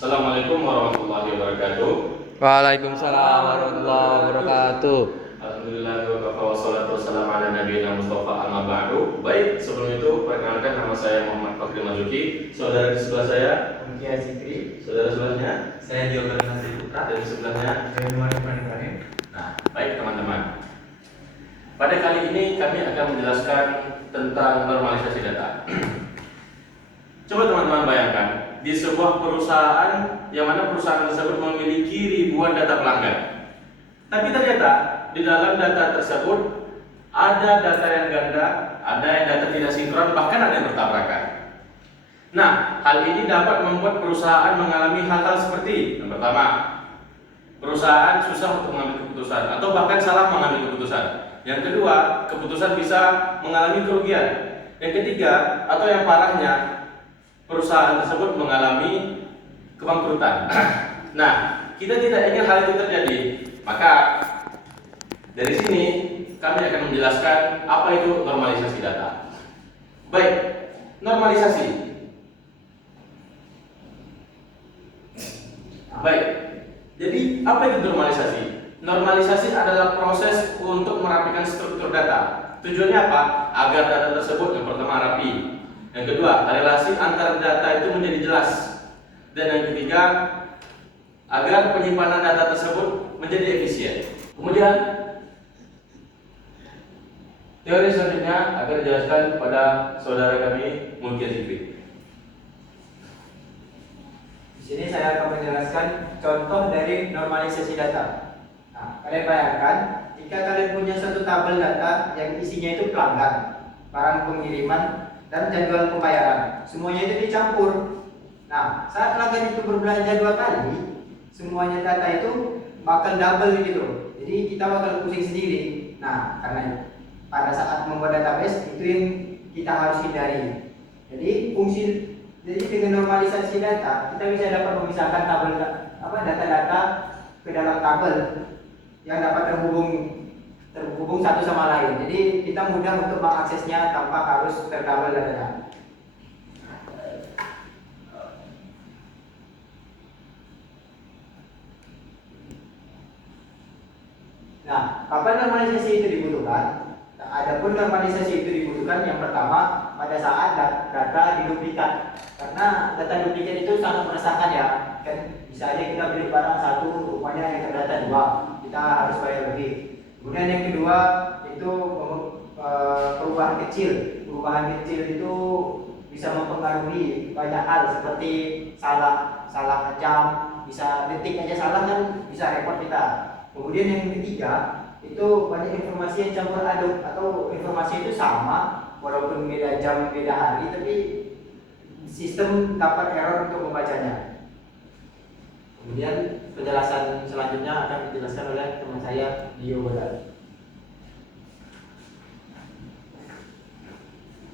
Assalamualaikum warahmatullahi wabarakatuh. Waalaikumsalam warahmatullahi wabarakatuh. Alhamdulillah wa wassalatu wassalamu ala nabiyina Mustafa amma ba'du. Baik, sebelum itu perkenalkan, nama saya Muhammad Fakri Mazuki. Saudara di sebelah saya Mutia Zikri. saudara sebelahnya Saya Diogo Nasri Putra. dan di sebelahnya. Saya Muhammad Ibrahim. Nah, baik teman-teman. Pada kali ini kami akan menjelaskan tentang normalisasi data. Coba teman-teman bayangkan, di sebuah perusahaan yang mana perusahaan tersebut memiliki ribuan data pelanggan. Tapi ternyata di dalam data tersebut ada data yang ganda, ada yang data tidak sinkron, bahkan ada yang bertabrakan. Nah, hal ini dapat membuat perusahaan mengalami hal-hal seperti yang pertama, perusahaan susah untuk mengambil keputusan atau bahkan salah mengambil keputusan. Yang kedua, keputusan bisa mengalami kerugian. Yang ketiga, atau yang parahnya, perusahaan tersebut mengalami kebangkrutan. Nah, kita tidak ingin hal itu terjadi. Maka dari sini kami akan menjelaskan apa itu normalisasi data. Baik, normalisasi. Baik. Jadi, apa itu normalisasi? Normalisasi adalah proses untuk merapikan struktur data. Tujuannya apa? Agar data tersebut yang pertama rapi. Yang kedua, relasi antar data itu menjadi jelas. Dan yang ketiga, agar penyimpanan data tersebut menjadi efisien. Kemudian, teori selanjutnya akan dijelaskan kepada saudara kami, Mutia Zikri. Di sini saya akan menjelaskan contoh dari normalisasi data. Nah, kalian bayangkan jika kalian punya satu tabel data yang isinya itu pelanggan, barang pengiriman, dan jadwal pembayaran. Semuanya itu dicampur. Nah, saat pelanggan itu berbelanja 2 kali, semuanya data itu bakal double gitu. Jadi kita bakal pusing sendiri. Nah, karena pada saat membuat database itu yang kita harus hindari. Jadi dengan normalisasi data kita bisa dapat memisahkan tabel data-data ke dalam tabel yang dapat terhubung satu sama lain. Jadi kita mudah untuk mengaksesnya tanpa harus terkabel datanya. Nah, kapan normalisasi itu dibutuhkan? Nah, adapun normalisasi itu dibutuhkan yang pertama pada saat data diduplikat. Karena data duplikat itu sangat meresahkan ya. Kan bisa aja kita beli barang satu, rupanya yang terdata 2, kita harus bayar lebih. Kemudian yang kedua itu perubahan kecil. Perubahan kecil itu bisa mempengaruhi banyak hal seperti salah jam, bisa detik aja salah kan bisa repot kita. Kemudian yang ketiga itu banyak informasi yang campur aduk atau informasi itu sama walaupun beda jam beda hari tapi sistem dapat error untuk membacanya. Kemudian penjelasan selanjutnya akan dijelaskan oleh teman saya Diogo.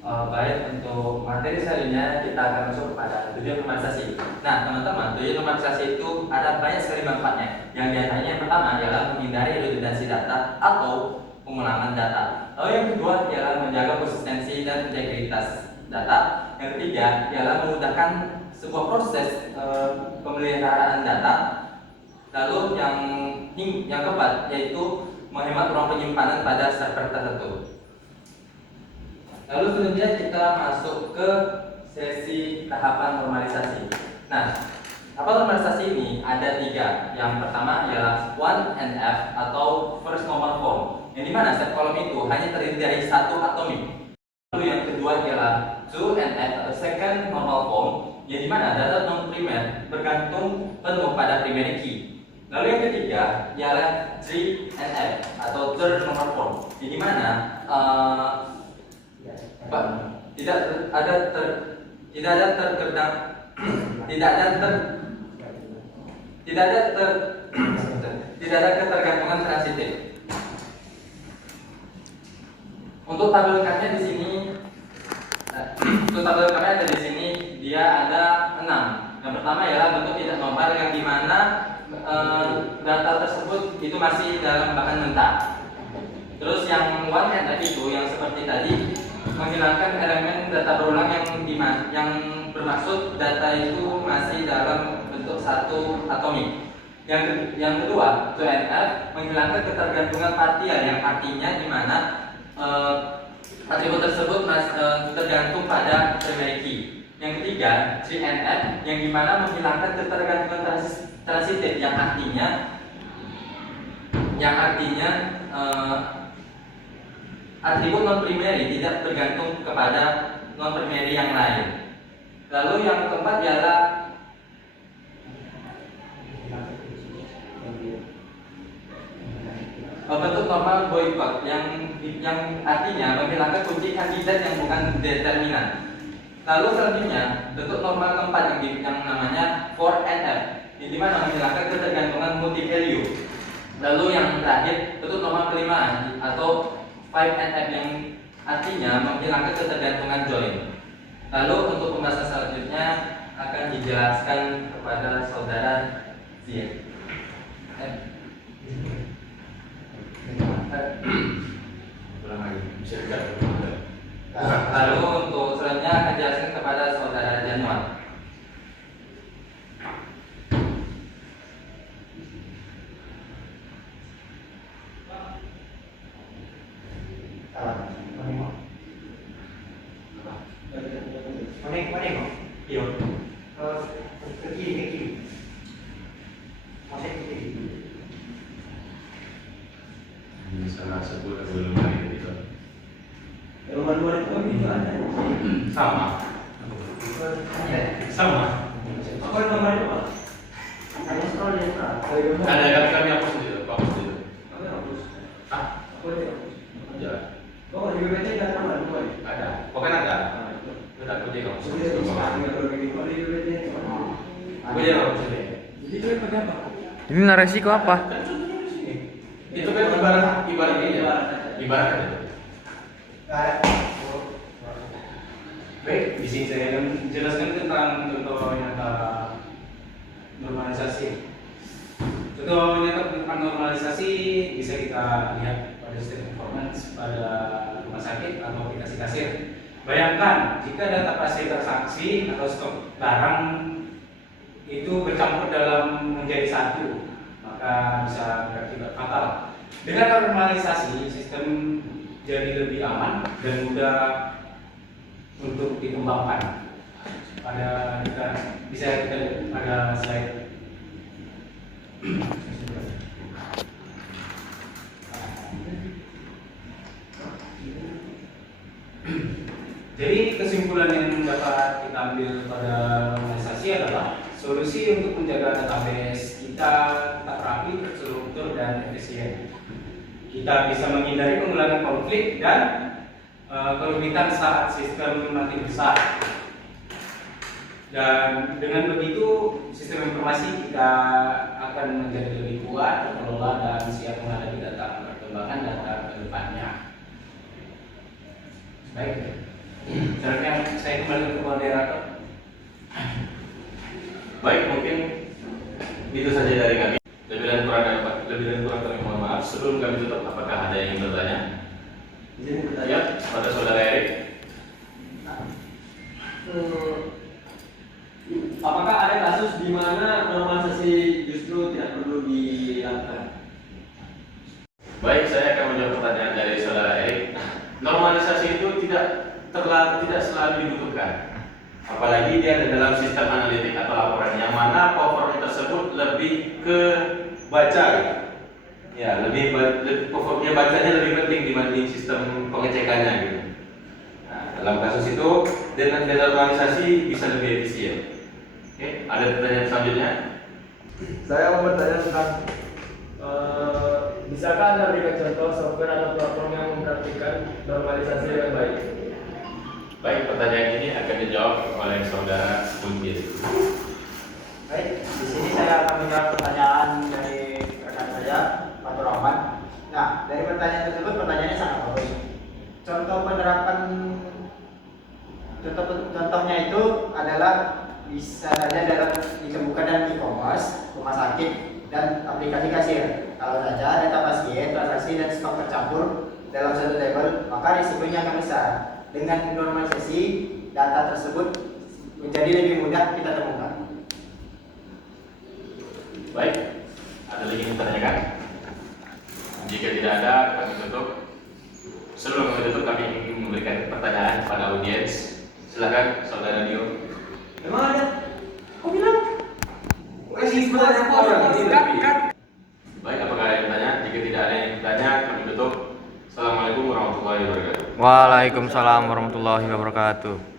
Baik, untuk materi selanjutnya kita akan masuk pada tujuan normalisasi. Nah, teman-teman, tujuan normalisasi itu ada banyak sekali manfaatnya. Yang diantaranya yang pertama adalah menghindari redundansi data atau pengulangan data. Lalu yang kedua adalah menjaga konsistensi dan integritas data. Yang ketiga adalah memudahkan sebuah proses pemeliharaan data. Lalu yang keempat yaitu menghemat ruang penyimpanan pada server tertentu. Lalu selanjutnya kita masuk ke sesi tahapan normalisasi. Nah, tahapan normalisasi ini ada 3. Yang pertama ialah 1NF atau first normal form, yang dimana setiap kolom itu hanya terdiri dari 1 atomik. Lalu yang kedua ialah 2NF atau second normal form, yang dimana data non primer bergantung penuh pada primary key. Lalu yang ketiga ialah 3NF atau third normal form, yang dimana tidak ada ketergantungan transitif. Untuk tabel lengkapnya di sini, ada di sini dia ada 6. Yang pertama ialah bentuk tidak nomor yang dimana data tersebut itu masih dalam bahan mentah. Terus yang 1NF itu yang seperti tadi menghilangkan elemen data berulang yang bermaksud data itu masih dalam bentuk satu atomik. Yang kedua, 2NF menghilangkan ketergantungan partial, yang artinya di mana atribut tersebut tergantung pada primary key. Yang ketiga, 3NF yang dimana menghilangkan ketergantungan transitif, yang artinya atribut non primary tidak bergantung kepada non primary yang lain. Lalu yang keempat ialah bentuk normal boycott, yang artinya menghilangkan kunci kandidat yang bukan determinan. Lalu selanjutnya bentuk normal keempat yang namanya 4NF, di mana menghilangkan ketergantungan multi value. Lalu yang terakhir bentuk normal kelima atau 5NF yang artinya menghilangkan ketergantungan join. Lalu untuk pembahasan selanjutnya akan dijelaskan kepada saudara Zia. Ulang lagi, bisa dekat. Lalu untuk selanjutnya akan dijelaskan kepada saudara Januar. Iya. Ke kiri. Masih ke kiri. Ini salah sebut belum lagi itu. Rumah luar itu kami juga ada. Sama. Sama. Apa nomor itu Pak? Saya scroll ya, Pak. Ada kami hapus itu, hapus itu. Kami hapus. Ah, Apa itu hapus? ya. Oh di BPT ada nomor dua ya? Ada. Pokoknya ada. Nah itu. Udah aku cek kamu. Sudah bisa tinggal berbagi. Oh di BPT ini. Aku jangan hapus ini. Jadi itu yang pakai apa? Ini narasi kok apa? Kan contohnya di sini. Itu kan ibarat ini ya. Ibarat kan itu. Baik, di sini saya akan jelaskan tentang contoh nyata normalisasi. Contoh nyata tentang normalisasi bisa kita lihat pada state performance pada rumah sakit atau aplikasi kasir. Bayangkan jika data pasien transaksi atau stok barang itu bercampur dalam menjadi satu, maka bisa berakibat fatal. Dengan normalisasi, sistem jadi lebih aman dan mudah untuk dikembangkan. Bisa kita lihat pada slide. Jadi kesimpulan yang dapat kita ambil pada normalisasi adalah solusi untuk menjaga database kita tetap rapi, terstruktur dan efisien. Kita bisa menghindari pengulangan konflik dan kerumitan saat sistem makin besar. Dan dengan begitu sistem informasi kita akan menjadi lebih kuat, terkelola dan siap menghadapi perkembangan data ke depannya. Baik, selanjutnya saya kembali ke moderator. Baik, mungkin itu saja dari kami. Lebih dan kurang kami mohon maaf. Sebelum kami tutup, apakah ada yang ingin bertanya? Jadi bertanya. Ya, pada saudara Erik. Apakah ada kasus di mana normalisasi justru tidak perlu dilakukan? Baik, saya akan menjawab pertanyaan dari saudara Erik. Normalisasi itu tidak selalu dibutuhkan. Apalagi dia ada dalam sistem analitik atau laporan yang mana perform tersebut lebih ke baca. Ya, performnya bacanya lebih penting dibanding sistem pengecekannya gitu. Nah, dalam kasus itu dengan denormalisasi bisa lebih efisien. Oke, ada pertanyaan selanjutnya? Saya mau bertanya tentang bisakah Anda berikan contoh software atau platform yang mempraktikkan normalisasi dengan baik? Baik, pertanyaan ini akan dijawab oleh saudara Bunjir. Baik, di sini saya akan menjawab pertanyaan dari rekan saya, Pak Rahman. Nah, dari pertanyaan tersebut pertanyaannya sangat bagus. Contohnya itu adalah bisa saja dalam ditemukan dalam e-commerce, rumah sakit, dan aplikasi kasir. Kalau saja data pasien, transaksi, dan stok tercampur dalam satu table, maka risikonya akan besar. Dengan normalisasi, data tersebut menjadi lebih mudah kita temukan. Baik, ada lagi yang ditanyakan? Jika tidak ada, kami tutup. Sebelum kami tutup, kami ingin memberikan pertanyaan kepada audiens. Silakan, saudara Dio. Memang ada? Kau bilang? Kasih pertanyaan orang. Baik, apakah ada yang bertanya? Jika tidak ada yang bertanya, kami tutup. Assalamualaikum warahmatullahi wabarakatuh. Waalaikumsalam warahmatullahi wabarakatuh.